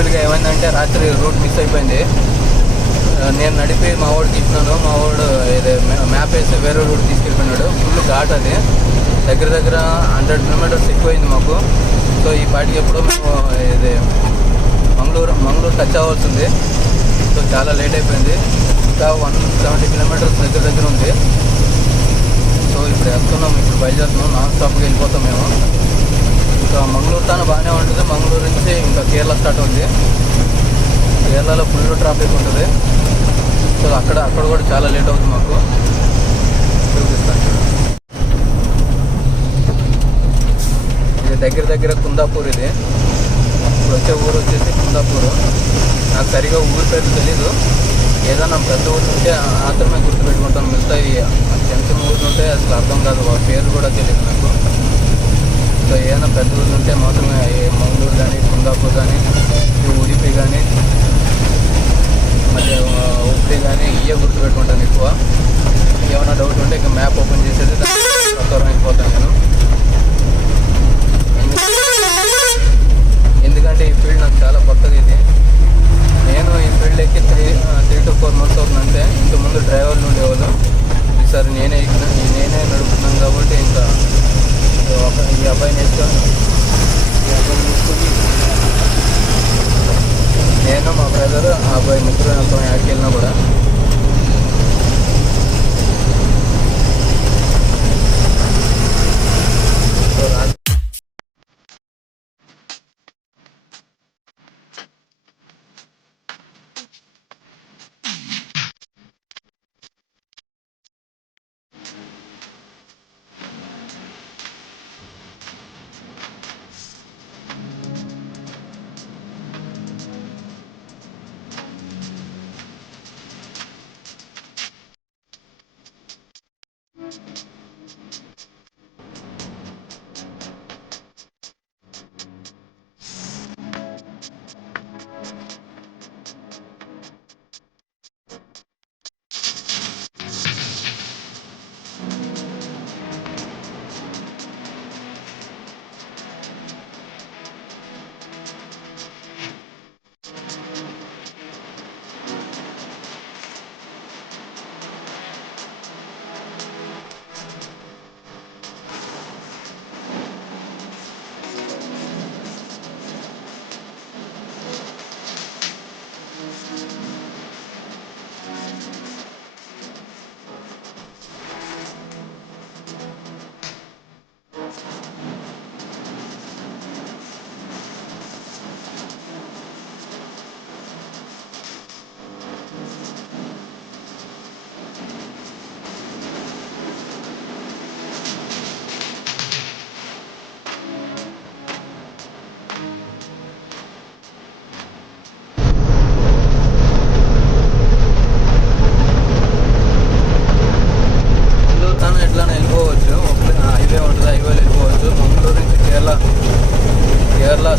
యాక్చువల్గా ఏమైందంటే రాత్రి రూట్ మిస్ అయిపోయింది. నేను నడిపి మా వాడికి ఇచ్చినాను. మా వాడు ఇది మ్యాప్ వేసి వేరే రూట్ తీసుకెళ్ళిపోయినాడు. ఫుల్ ఘాట్ అది, దగ్గర 100 కిలోమీటర్స్ ఎక్కువైంది మాకు. సో ఈ పాటికి ఎప్పుడో మేము ఇది మంగళూరు టచ్ అవ్వాల్సింది. సో చాలా లేట్ అయిపోయింది. ఇంకా 170 కిలోమీటర్స్ దగ్గర ఉంది. సో ఇప్పుడు వెళ్తున్నాం, ఇప్పుడు బయలుదేరుతున్నాం. నాన్ స్టాప్గా వెళ్ళిపోతాం మేము. ఇంకా మంగళూరు తాను బాగానే ఉంటుంది. మంగళూరు నుంచి ఇంకా కేరళ స్టార్ట్ అవుతుంది. కేరళలో ఫుల్ ట్రాఫిక్ ఉంటుంది. సో అక్కడ కూడా చాలా లేట్ అవుతుంది మాకు. చూపిస్తాను. ఇది దగ్గర కుందాపూర్. ఇది ఇప్పుడు వచ్చే ఊరు వచ్చేసి కుందాపూర్. నాకు సరిగా ఊరి పేరు తెలీదు. ఏదన్నా పెద్ద ఊరు ఉంటే మాత్రమే గుర్తుపెట్టుకుంటాను. మిగతా చిన్న చిన్న ఊరు ఉంటే అసలు అర్థం కాదు, వాళ్ళ పేరు కూడా తెలియదు నాకు. సో ఏదైనా పెద్ద ఊరు ఉంటే మాత్రమే మంగళూరు కానీ, కుందాపూర్ కానీ, ఉడిపి కానీ, మళ్ళీ ఉప్పి కానీ ఇవే గుర్తుపెట్టుకుంటాను ఎక్కువ. ఏమైనా డౌట్ ఉంటే ఇంకా మ్యాప్ ఓపెన్ చేసేది ప్రకారం అయిపోతాను నేను. ఎందుకంటే ఈ ఫీల్డ్ నాకు చాలా కొత్తది. ఇది నేను ఈ ఫీల్డ్ ఎక్కి 3 to 4 months అవుతుందంటే. ఇంతకుముందు డ్రైవర్లు ఉండేవాళ్ళు. ఈసారి నేనే నడుపుతున్నాను కాబట్టి ఇంకా ఈ అబ్బాయిని వేసుకొని నేను, మా బ్రదర్, ఆ అబ్బాయి ముగ్గురు వెళ్తాం ఎక్కడికి వెళ్ళినా కూడా.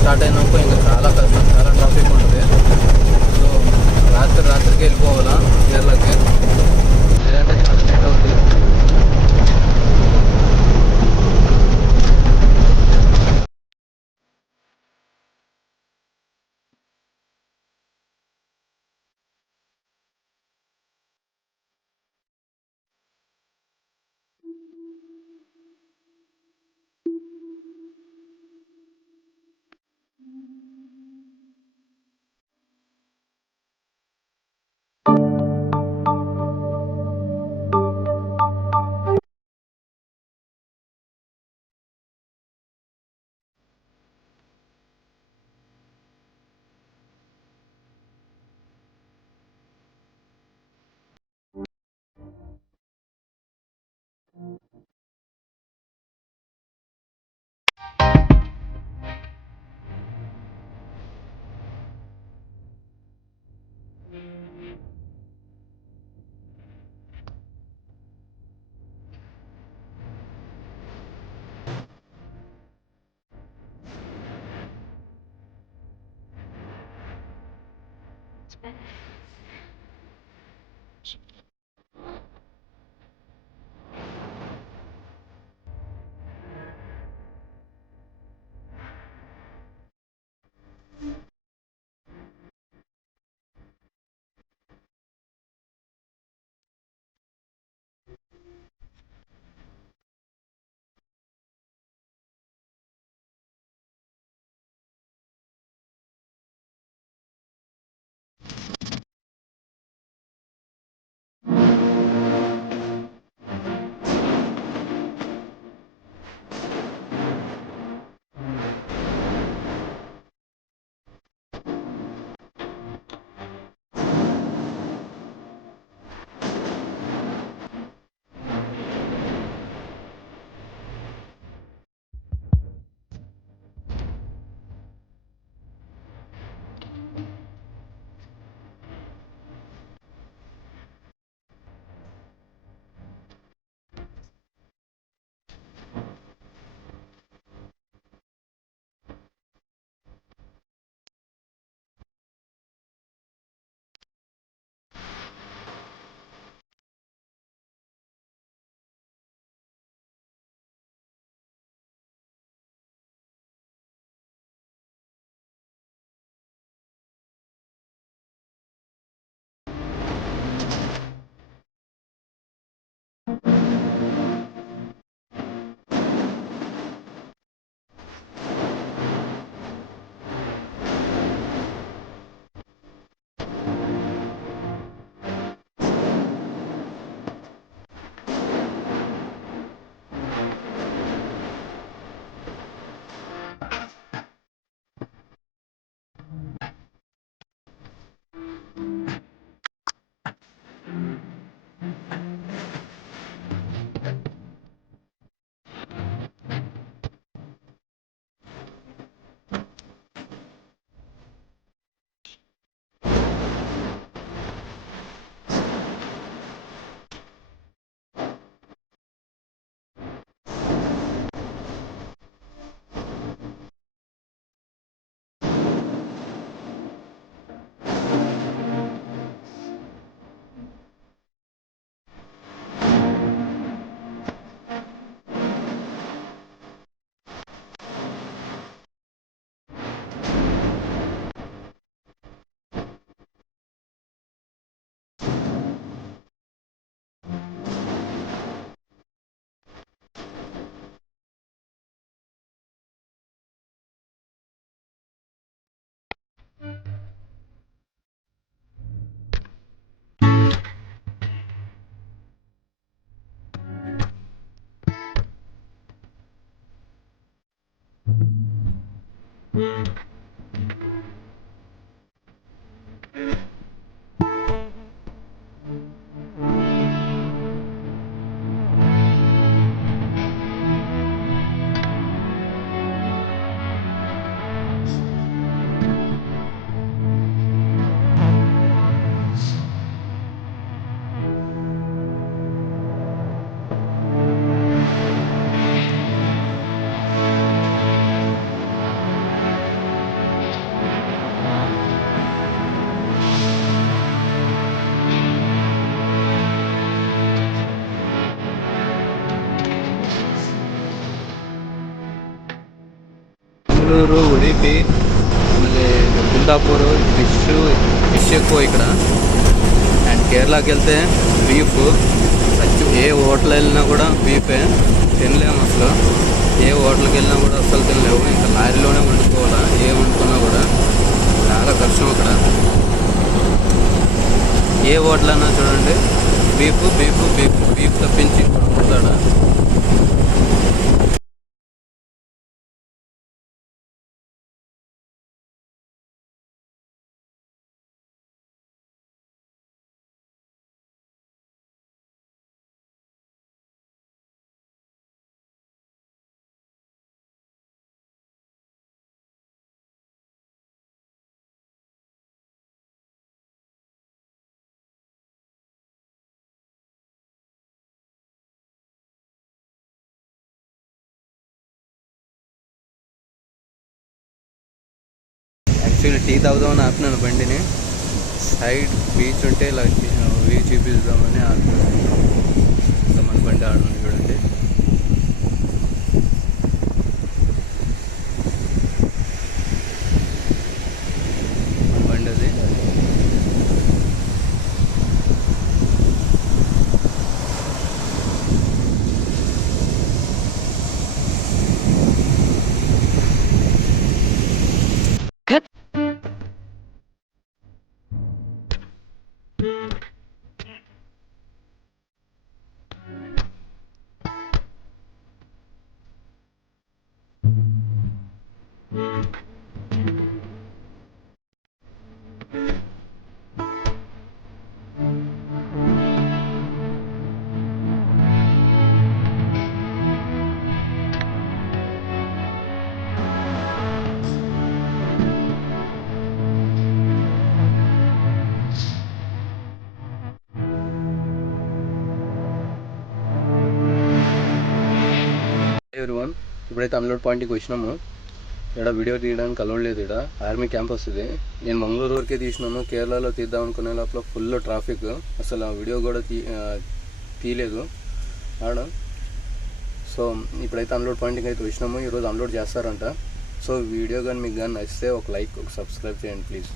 స్టార్ట్ అయినాక ఇంకా చాలా కష్టం, చాలా ట్రాఫిక్ ఉంటుంది. సో రాత్రికి వెళ్ళిపోవాలా కేరళకి, లేదంటే చాలా లేట్ అవుతుంది. ಮಂಗಳೂರು, ಉಡುಪಿ, ಆಮೇಲೆ ಕುಂದಾಪುರ ఫిష్ ఎక్కువ ఇక్కడ. అండ్ కేరళకి వెళ్తే బీఫ్ ఏ హోటల్ వెళ్ళినా కూడా బీఫే, తినలేము అసలు. ఏ హోటల్కి వెళ్ళినా కూడా అస్సలు తినలేము, ఇంకా లారీలోనే వండుకోవాలా. ఏ వండుకున్నా కూడా చాలా కష్టం అక్కడ. ఏ హోటల్ అన్నా చూడండి బీఫ్ బీఫ్ బీఫ్ బీఫ్ తప్పించి కొడతాడా. యాక్చువల్లీ టీ తాగుదామని ఆపినాను బండిని. సైడ్ బీచ్ ఉంటే ఇలా వ్యూ చూపిద్దామని ఆపినాను. మన బండి ఆడుంది చూడండి. మన బండి అది. ఎవ్రీవన్, ఇప్పుడైతే అన్లోడ్ పాయింట్కి వచ్చినాము. ఇక్కడ వీడియో తీయడానికి అలౌడ్ లేదు. ఇక్కడ ఆర్మీ క్యాంపస్ ఇది. నేను మంగళూరు వరకే తీసినాను. కేరళలో తీద్దాం అనుకునే లోపల ఫుల్ ట్రాఫిక్, అసలు ఆ వీడియో కూడా తీయలేదు ఆడ. సో ఇప్పుడైతే అన్లోడ్ పాయింట్కి అయితే వచ్చినాము. ఈరోజు అన్లోడ్ చేస్తారంట. సో వీడియో కానీ మీకు కానీ నచ్చితే ఒక లైక్, ఒక సబ్స్క్రైబ్ చేయండి ప్లీజ్.